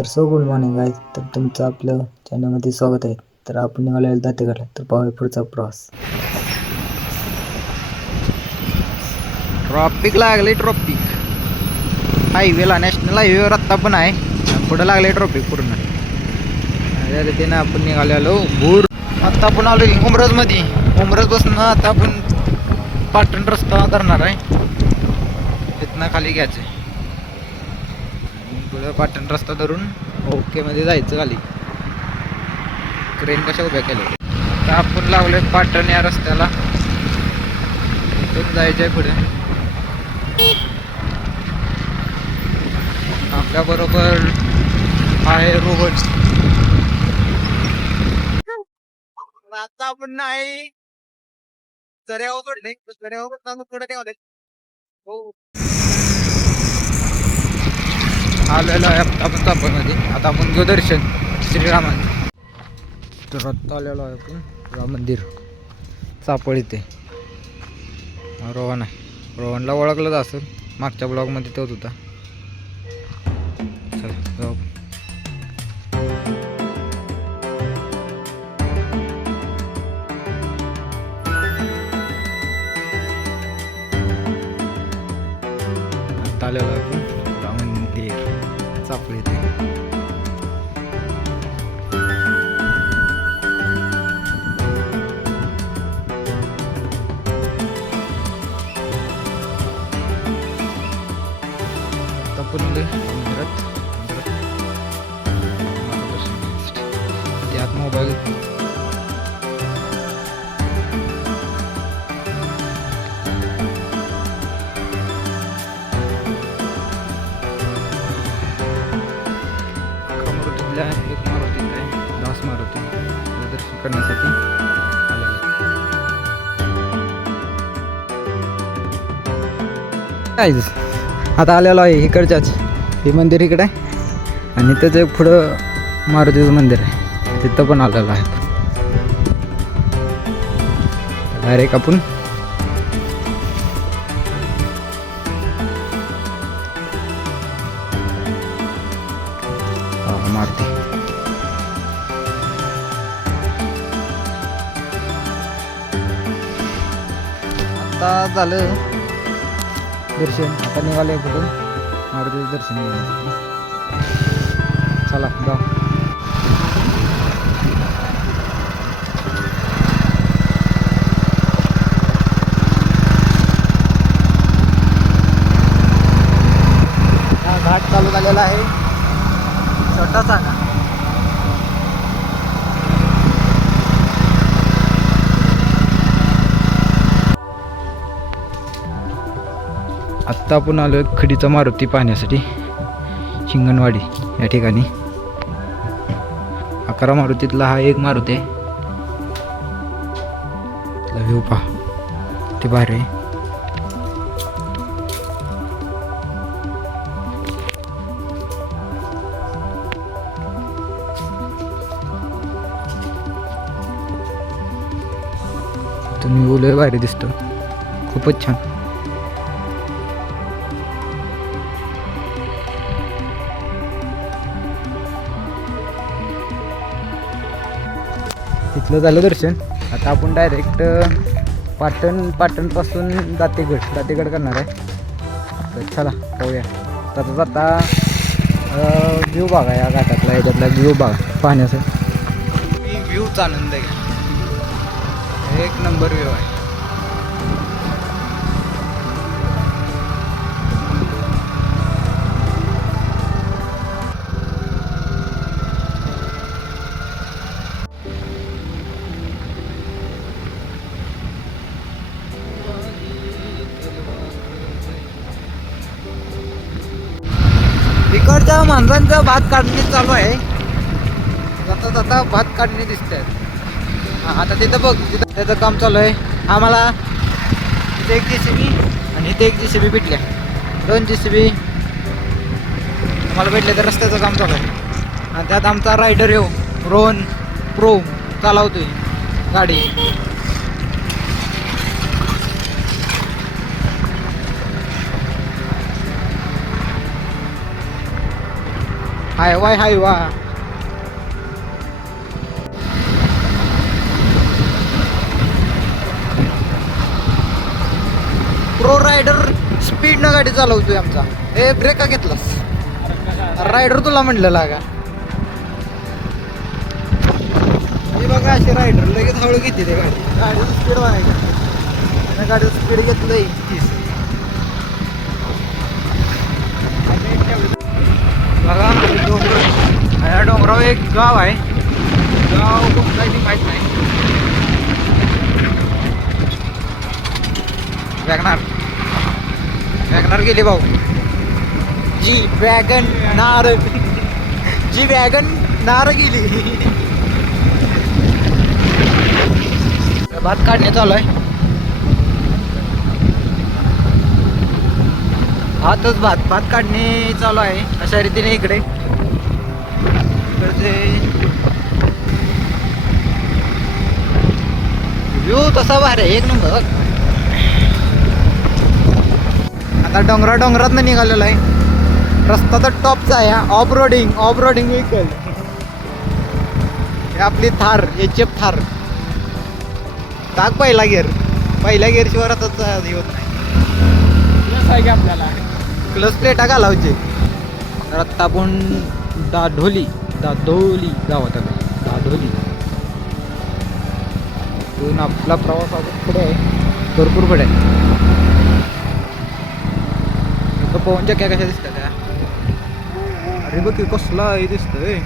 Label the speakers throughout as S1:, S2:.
S1: तर so good morning आहे तर तुमचं आपलं चॅनलमध्ये स्वागत आहे. तर आपण निघालेलं दातेकडला तर पाहूया पुढचा प्रवास.
S2: ट्रॉपिक लागले ट्रॉपिक हायवेला नॅशनल हायवेवर आत्ता पण आहे. पुढं लागले ट्रॉपिक पूर्ण. त्या रीतीनं आपण निघालेलो भूर. आत्ता आपण आलो उमरजमध्ये. उमरजपासून आता आपण पाटण रस्ता करणार आहे. तिथनं खाली घ्यायचं पुढं पाटण रस्ता धरून ओकेमध्ये जायचं खाली. क्रेन कशा उभ्या केल्या? आता आपण लावले पाटण या रस्त्याला. इथून जायचं आहे पुढे आपल्याबरोबर आहे रोहन. आता आपण नाही. चऱ्यावर पडले चऱ्यावर पडताना पुढे ठेवले हो. आलेलो आहे आपण चापामध्ये आता आपण घेऊ दर्शन श्रीरामांचं. तर आत्ता आलेलो आहे आपण राम मंदिर. चापळ इथे. रोहन आहे. रोहनला ओळखलंच असेल. मागच्या ब्लॉगमध्ये तोच होता. चला जाऊ मंदिर चापळ इथे आता मंदिरात. मंदिरात. त्यात मोबाईल आहे. आता आलेलो आहे इकडच्याच. हे मंदिर इकडे आहे. आणि त्याचं पुढं मारुतीचं मंदिर आहे. तिथं पण आलेलं आहे. डायरेक्ट आपण मारुती. आता झालं दर्शन आता निघाले कुठून? मारुतीचं दर्शन घेण्यासाठी चला जा घाट चालू झालेला आहे. आत्ता आपण आलो खडीचा मारुती पाहण्यासाठी. शिंगणवाडी या ठिकाणी. अकरा मारुतीतला हा एक मारुती आहे. व्ह्यू पहा. ते भारी आहे. तुम्ही बोलय भारी दिसतो. खूपच छान. इथलं झालं दर्शन. आता आपण डायरेक्ट पाटण पाटणपासून दातेगड दातेगड करणार आहे. तर चला पाहूया. जाता जाता व्ह्यू बघा या घाटातला याच्यातला व्ह्यू बघा पाहण्याचा. व्ह्यूचा आनंद आहे एक नंबर व्ह्यू आहे. इकडच्या माणसांचं भात काढणे चालू आहे. जाता जाता भात काढणे दिसत. आता तिथं बघ तिथं त्याचं काम चालू आहे. आम्हाला तिथे एक जी सी बी आणि इथे एक जी सी बी भेटल्या दोन जी सी बी आम्हाला भेटले तर रस्त्याचं काम चालू आहे. आणि त्यात आमचा रायडर येऊ रोहन प्रो चालवतोय गाडी. हायवा हायवा प्रो रायडर स्पीडनं गाडी चालवतोय आमचा ए ब्रेक का घेतलास रायडर तुला म्हणलेला का हे बघा अशी रायडर लगेच हळू घेते ते गाडी गाडीचं स्पीड वाढायचं गाडीचं स्पीड घेतलंय तीस बघा डोंगर. ह्या डोंगरावर एक गाव आहे. गाव कोणतं ते माहीत नाही. वॅगनार. वॅगनार गेले भाऊ. जी वॅगन नार. जी वॅगन नार गेली. भात काढणे चालू आहे भातच भात भात काढणे चालू आहे. अशा रीतीने इकडे. इकडचे. व्ह्यू तसा भारी आहे. एक नंबर आता डोंगरा डोंगरात निघालेला आहे. रस्ता तर टॉपचा आहे off roading off roading vehicle हे आपली थार एच एफ थार. टाक पहिला गिअर पहिल्या गिअरशिवाय आता हे होत नाही.
S3: आहे की आपल्याला?
S2: क्लच प्लेटा घालावचे तर आत्ता आपण दाढोली दाधोली गावात आलं. दाढोली. इथून आपला प्रवास अजून पुढे आहे. भरपूर पुढे आहे. इथं पवन कशा दिसतात त्या अरे बघ की कसला हे दिसतंय.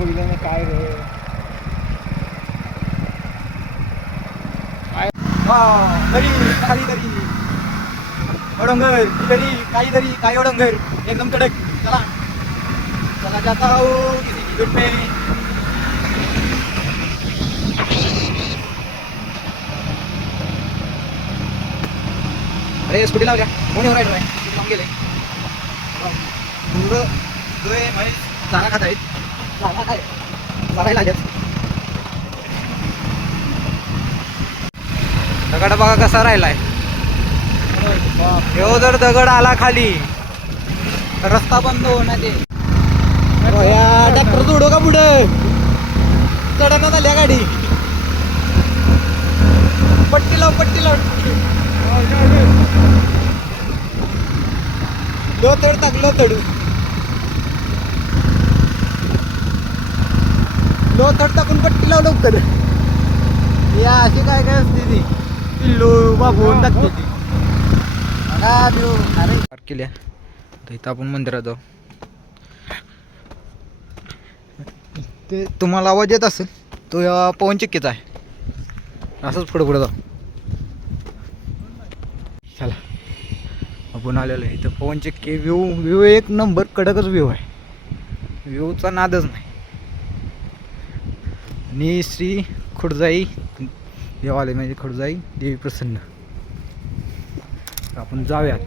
S3: बघितलं काय
S2: तरी खाली तरी डोंगर तरी काही तरी काही ओडंगर एकदम कडक. चला. चला जाता हो किसी की गुट में अरे स्कूटी लावल्या. कोणी रायडर आहे स्कूटी लावून गेले. मुलं जो आहे चारा खात आहेत चारा खाय चारायला लागेल. दगड बघा कसा राहिलाय. हो जर दगड आला खाली रस्ता बंद होणार ते ट्रॅक्टर जोडो का पुढे? चढवण्यात आल्या गाडी. पट्टी लाव पट्टी लाव. लो तड टाक लो तड. लो तड टाकून पट्टी लाव लवकर. या अशी काय काय असते ती. पिल्लू बाबून टाकते ती अरे. केल्या. तर इथं आपण मंदिरात जाऊ. ते तुम्हाला आवाज येत असेल तो या पवन चक्कीचा आहे. असंच पुढे पुढे जाऊ. चला. आपण आलेलो आहे इथं. पवन चक्की व्ह्यू व्ह्यू एक नंबर कडकच व्ह्यू आहे. व्ह्यूचा नादच नाही. आणि श्री खुडजाई देवालय म्हणजे खडूजाई देवी प्रसन्न. आपण जाऊयात.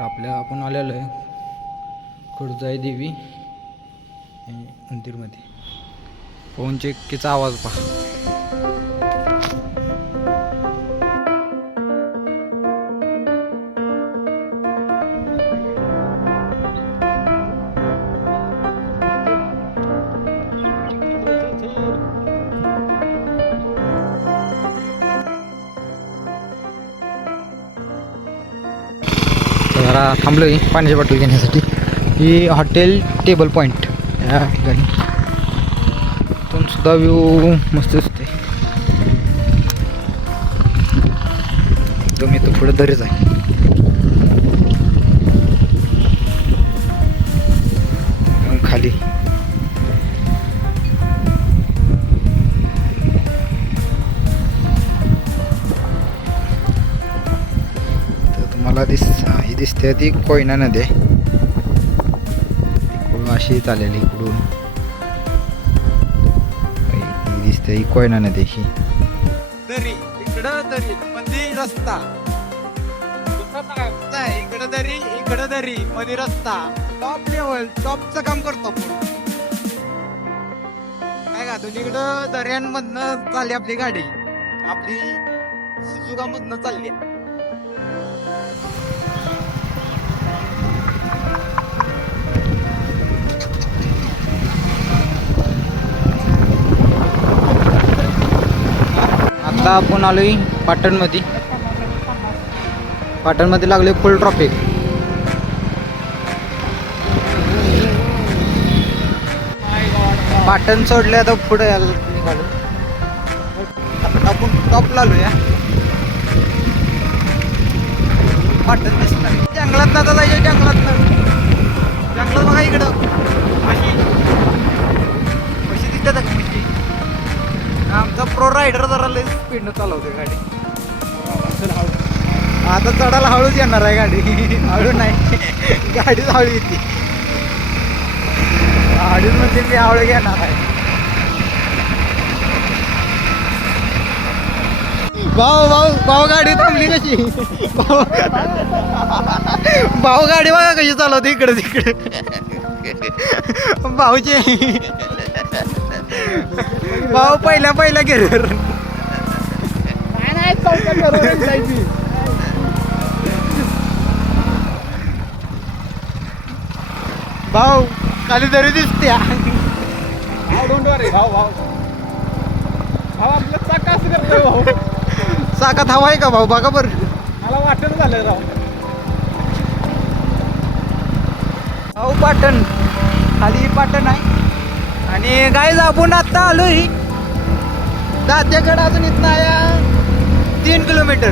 S2: आपल्या आपण आलेलो आहे खडूजाई देवी मंदिरमध्ये. पवन चक्कीचा आवाज पहा. थांबलो आहे पाण्याची बॉटल घेण्यासाठी. ही हॉटेल टेबल पॉईंट या ठिकाणी. इथून सुद्धा व्ह्यू मस्त दिसते तुम्ही तो पुढे दरीच आहे. खाली. मला दिस ही दिसते ती कोयना नदी आहे इकडून अशी चालेली इकडून. ही दिसते ही कोयना नदी ही.
S3: दरी इकडं दरी मध्ये रस्ता. इकडं दरी इकडं दरी मध्ये रस्ता. टॉप लेवल टॉपचं काम करतो. काय का इकडं दर्यांमधनं चालली आपली गाडी. आपली सुजुगामधनं चालली.
S2: आता आपण आलोय पाटणमध्ये. पाटणमध्ये लागले फुल ट्रॉफिक पाटण सोडले आता पुढे यायला निघालो. आपण टॉप आलो पाटण दिसणार जंगलात ना आता जायचं जंगलात. ना जंगलात बघा इकडं. अशी. म्हशी दिसतात आमचा प्रो रायडर जरा लय स्पीडनं चालवते गाडी. आता चढायला हळूच येणार आहे गाडी. हळू नाही. गाडीच हळू येते. गाडीच म्हणजे मी हळू घेणार आहे. भाऊ भाऊ भाऊ गाडी थांबली कशी? भाऊ भाऊ गाडी बघा कशी चालवते इकडे तिकडे. भाऊचे. भाऊ पहिल्या पहिल्या गेर भाऊ खाली तरी दिसते
S3: भाऊ भाऊ भाऊ. आपलं चाक असं करतोय भाऊ.
S2: चाकात हवा आहे का भाऊ? बघा बरं.
S3: मला वाटत झालं राव.
S2: भाऊ पाटण. खाली पाटण आहे. आणि गाईज आपण आत्ता आलोय. दातेगड अजून इथं आया तीन किलोमीटर.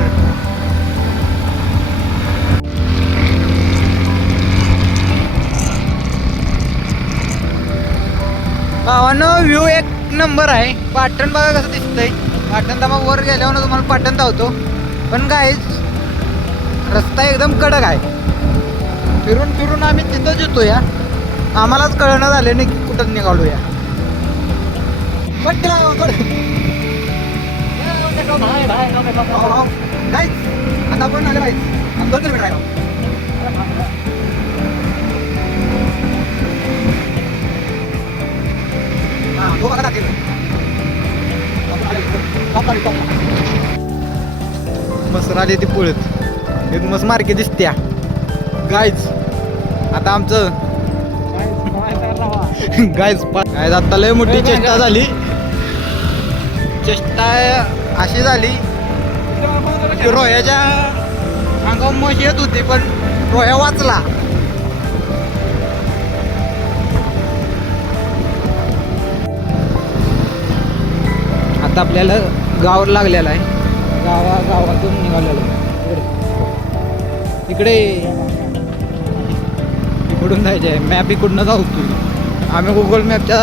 S2: भावानं व्ह्यू एक नंबर आहे. पाटण बघा कसं दिसतंय. पाटण तर वर गेल्यावर तुम्हाला पाटण धावतो. पण काय रस्ता एकदम कडक आहे. फिरून फिरून आम्ही तिथंच येतो या आम्हालाच कळणं झालं नाही की कुठं निघालो या पटकन आवा, आता आपण आले पाहिजे दोन किलोमीटर आहे तो बघा दाखल. मस्त आली ती पुळत. एक मस्त मार्के दिसत्या. गायच आता आमचं गायच गायच आता लय मोठी चेष्टा झाली. चेष्टा अशी झाली की रोह्याच्या अंगावर मशी येत होती पण रोह्या वाचला. आता आपल्याला गावावर लागलेला आहे. गावा गावातून निघालेलो आहे. इकडे. इकडून जायचे आहे मॅप इकडून जाऊ तू आम्ही गुगल मॅपच्या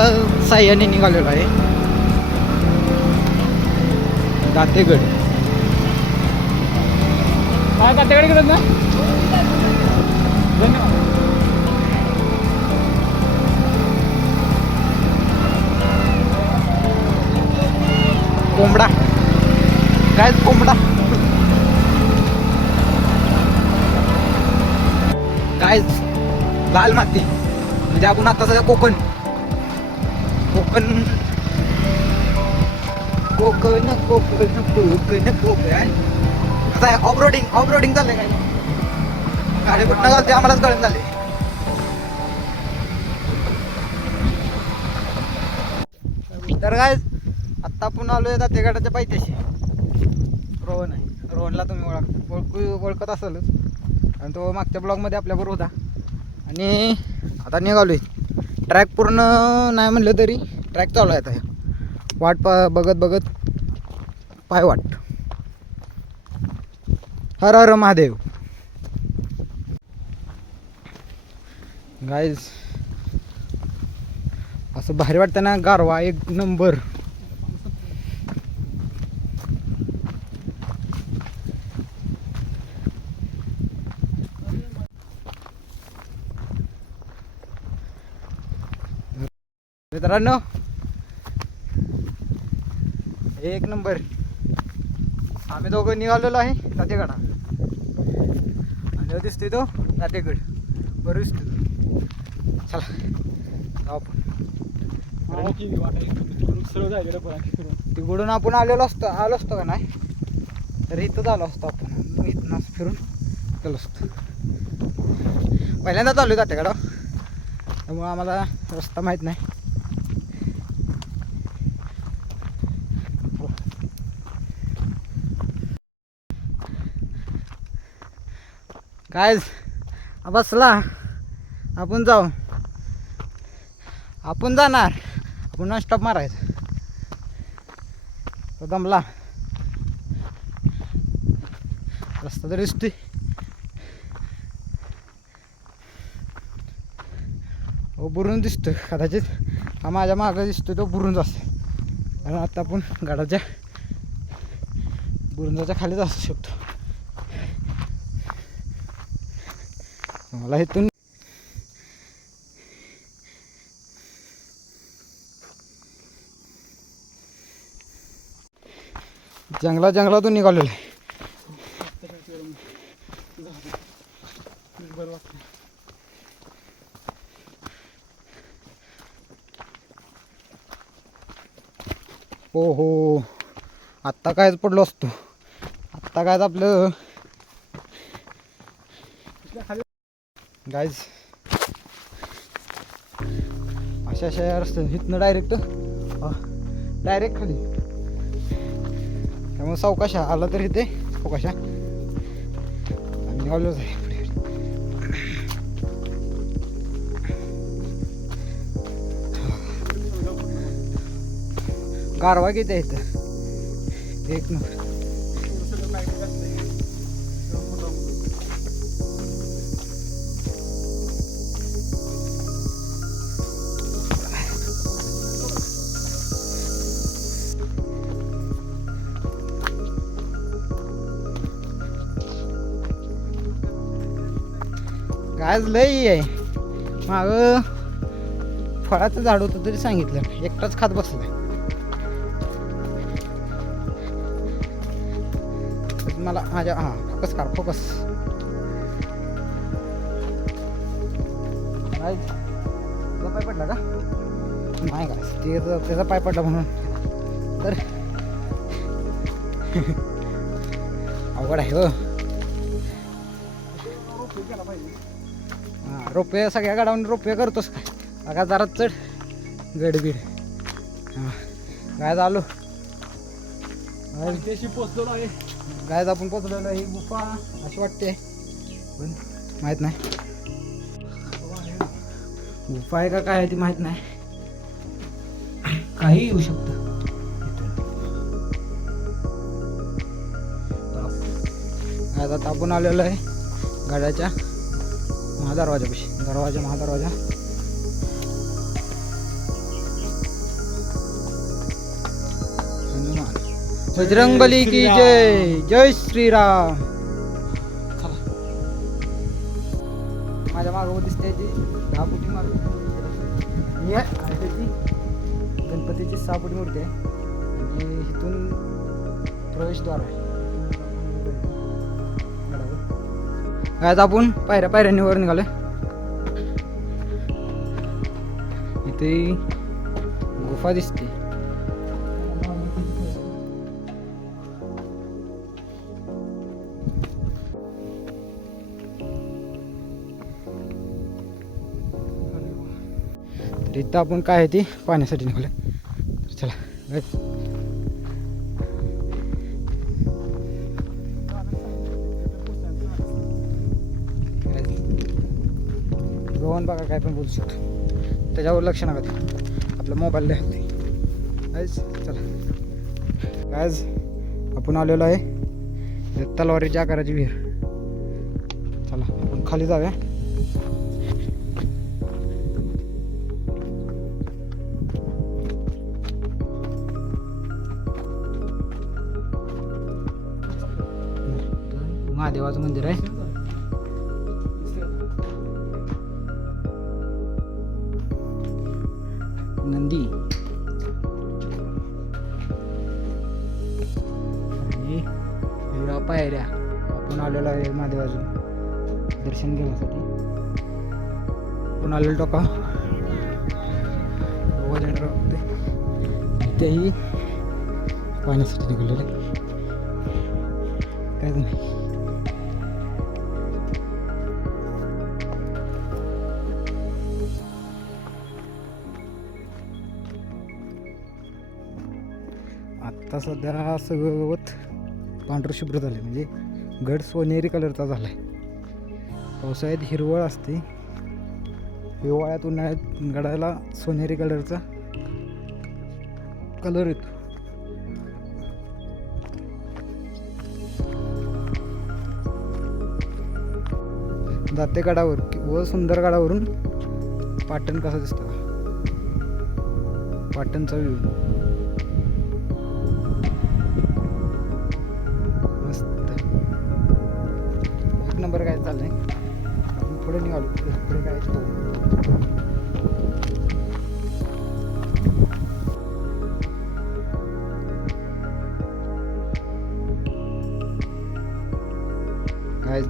S2: साह्याने निघालेलो आहे. दातेगड.
S3: काय काटेकडे गेलं ना धन्यवाद.
S2: कोंबडा. काय कोंबडा? काय? लाल माती. म्हणजे आपण आता सध्या कोकण. कोकण कोकण नको कळ नको आता आहे ऑफ रोडिंग ऑफ रोडिंग चाललंय काय? गाडी कुठं घालते आम्हालाच कळून झाले तर काय आत्ता आपण आलोय दातेगाडाच्या पायथ्याशी. रोहन आहे. रोहनला तुम्ही ओळख ओळखू ओळखत असालच आणि तो मागच्या ब्लॉगमध्ये आपल्याबरोबर होता. आणि आता निघालोय. ट्रॅक पूर्ण नाही म्हणलं तरी ट्रॅक चालू आहे आता. वाट पा बघत बघत. पायवाट हर हर महादेव. गाईज असं भारी वाटतं ना गारवा एक नंबर मित्रांनो एक नंबर आम्ही दोघं निघालेलो आहे नातेगडा आणि तो दिसतोय तो नातेगड बरं दिसतोय तो. चला आपण. तिकडून आपण आलेलो असतो आलो असतो का नाही? तर इथंच आलो असतो आपण. इथून फिरून गेलो असतो. पहिल्यांदाच आलो जाते त्यामुळं आम्हाला रस्ता माहीत नाही. काय? बसला. आपण जाऊ. आपण जाणार. आपण स्टॉप मारायचं. तो दमला. रस्ता तर दिसतोय. हो बुरून दिसतोय. कदाचित हा माझ्या मागं दिसतोय तो बुरून असतो कारण आता आपण गाडाच्या बुरुंजाच्या खालीच असू शकतो. मला इथून जंगला जंगलातून निघालेलं आहे. हो हो आत्ता कायच पडलो असतो. आत्ता कायच आपलं गायज अशा अशा रस्त्या इथनं डायरेक्ट डायरेक्ट खाली. त्यामुळे सावकाशा आला तर इथे. सावकाशा आणि ऑलवेज आहे गारवा किती इथं? एक नंबर. आज लई आहे. माग फळाचं झाड होतं तरी सांगितलं. एकटाच खात बसलाय. मला माझ्या हां फोकस कर फोकस. पाय पडला का? नाही का ते त्याचा पाय पडला म्हणून. तर. अवघड आहे हो. रोपे सगळ्या गाडावून रोपे करतोस काय? बघा जरा चढ. गडबीड. हां. काय झालो
S3: पोचलो आहे.
S2: गायज आपण पोचलेलो ही गुफा अशी वाटते. पण माहीत नाही. गुफा आहे का काय आहे ती माहीत नाही. काही येऊ शकतं. आता आपण आलेलो आहे गाड्याच्या महादरवाजापाशी. दरवाजा महादरवाजा. हनुमान. बजरंगबली की जय जय श्रीराम. माझ्या मागं दिसते ती दहा फुटी मारून ही आहे गणपतीची सहा फुटी मूर्ती आहे. आणि इथून प्रवेशद्वार आहे. आता आपण पायऱ्या पायऱ्यांनी वर निघालोय इथे गुफा दिसते तर इथं आपण काय आहे ती पाण्यासाठी निघालोय तर चला रोहन बघा काय पण बोलू शकतो. त्याच्यावर लक्ष नका देऊ. आपला मोबाईल द्या गाईज चला. आज आपण आलेलो आहे इथे तलवारीच्या आकाराची विहीर. चला आपण खाली जाऊया. महादेवाचं मंदिर आहे. आलेलो टोका वजन तेही पाहण्यासाठी निघालेले काय नाही आत्ता सध्या सगळं गवत पांढरं शुभ्र झालं म्हणजे गड सोनेरी कलरचा झाला आहे पावसाळ्यात हिरवळ असते. हिवाळ्यात उन्हाळ्यात गडाला सोनेरी कलरचा कलर येतो. जाते गडावर व सुंदर गडावरून पाटण कसं दिसतं? पाटणचा व्ह्यू पुढे निघालो. पुढे काय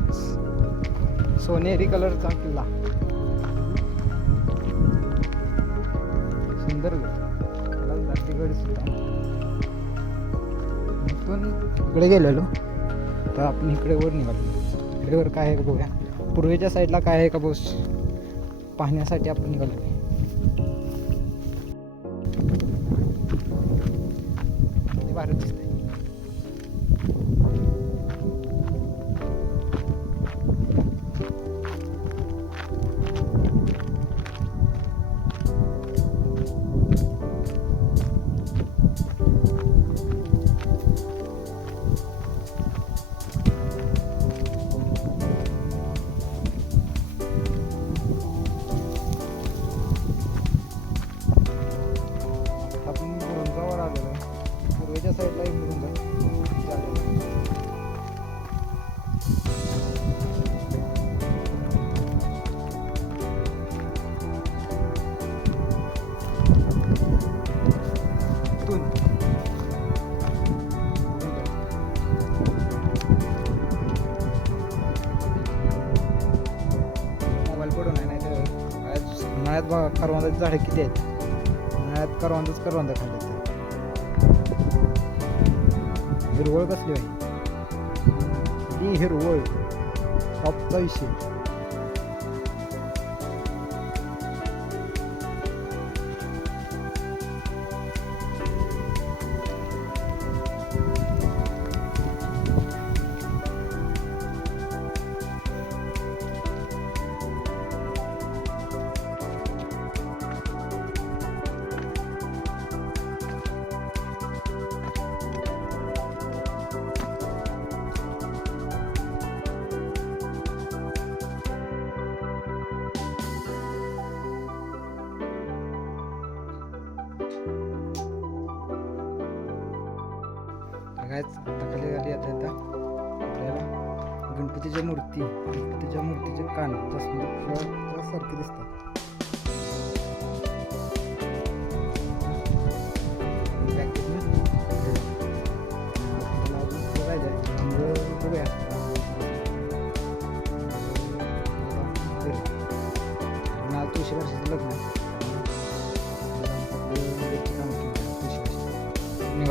S2: सोनेरी कलरचा किल्ला. सुंदर गड सुद्धा. इथून इकडे गेलेलो. तर आपण इकडे वर निघालो. इकडे वर काय आहे बघूया. पूर्वेच्या साईडला काय आहे का बस पाहण्यासाठी आपण निघालो. किती करवंदाची झाडं किती आहेत? उन्हाळ्यात करवंदाच करवंद खाल्ले हिरवळ कसली आहे? ही हिरवळ. टॉपचा विषय.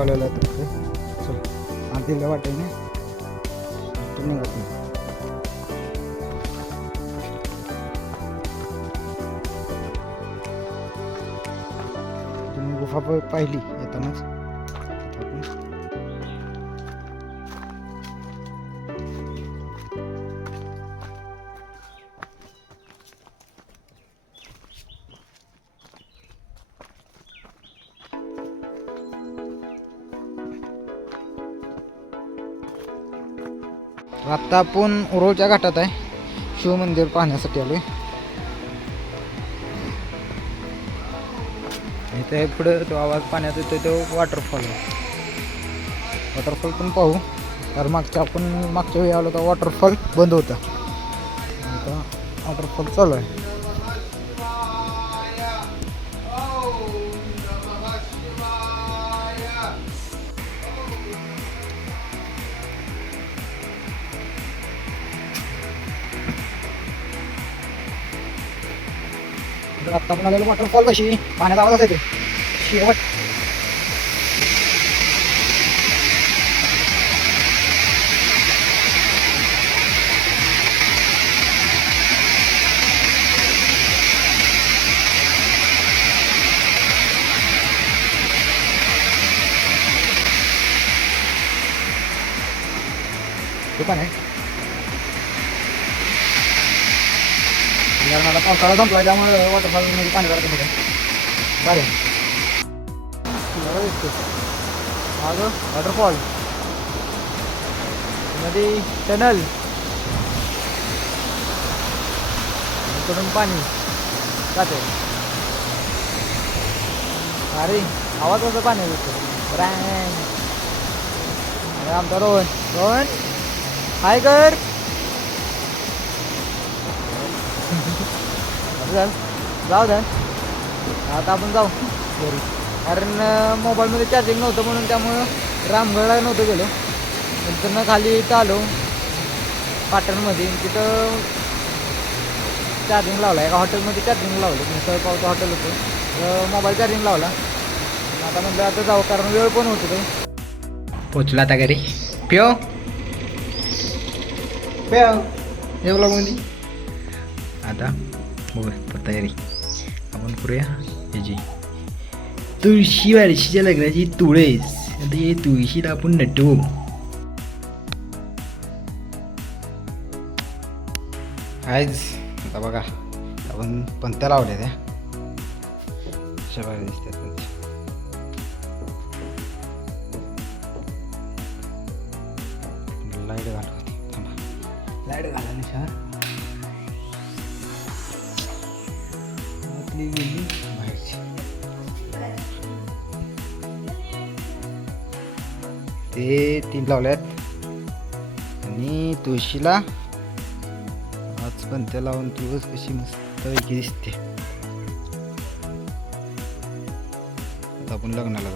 S2: कळलं तर आहे तिकडे चल. आधीला वाटेने तुम्ही निघत नाही तुम्ही गुफा प- पाहिली येतानाच? आता आपण उरोळच्या घाटात आहे. शिवमंदिर पाहण्यासाठी आलो इथे आहे पुढे तो आवाज पाण्यात येतो तो वॉटरफॉल आहे. वॉटरफॉल पण पाहू. तर मागच्या आपण मागच्या वेळी आलो तर वॉटरफॉल बंद होता. आता वॉटरफॉल चालू आहे. नळाला बॉटल कॉल कशी पाण्यात आवाज असायचे शेवट दुकान आहे कारण मला पावसाळा संपला त्यामुळे वॉटरफॉलमध्ये पाणी जरा कमी होतं बरं मागं वॉटरफॉलमध्ये टनल इकडून पाणी जाते अरे आवाज कसं पाणी येतो रँग अरे आमचा रोहन रोहन हाय कर झालं. जाऊ द्या आता आपण जाऊ. घरी. कारण मोबाईलमध्ये चार्जिंग नव्हतं म्हणून त्यामुळं रामगडला नव्हतं गेलो. नंतर खाली इथं आलो. पाटणमध्ये. तिथं चार्जिंग लावला. एका हॉटेलमध्ये चार्जिंग लावलं. मिसळ पावचं हॉटेल होतं. तर मोबाईल चार्जिंग लावला. आता म्हटलं आता जाऊ. कारण वेळ पण होतो ते.
S3: पोचला आता घरी. पिओ पिओ येऊ लागून आता. बघू तयारी. आपण करूया. ह्याची तुळशी वारशीच्या लग्नाची तुळस. आता हे तुळशीला आपण नटवू. आज आता बघा आपण पंत्या लावल्या त्या शबा दिसतात. ते तीन लावल्यात. आणि तुळशीला आज पण त्या लावून तुळस कशी मस्त पैकी दिसते आपण लग्नाला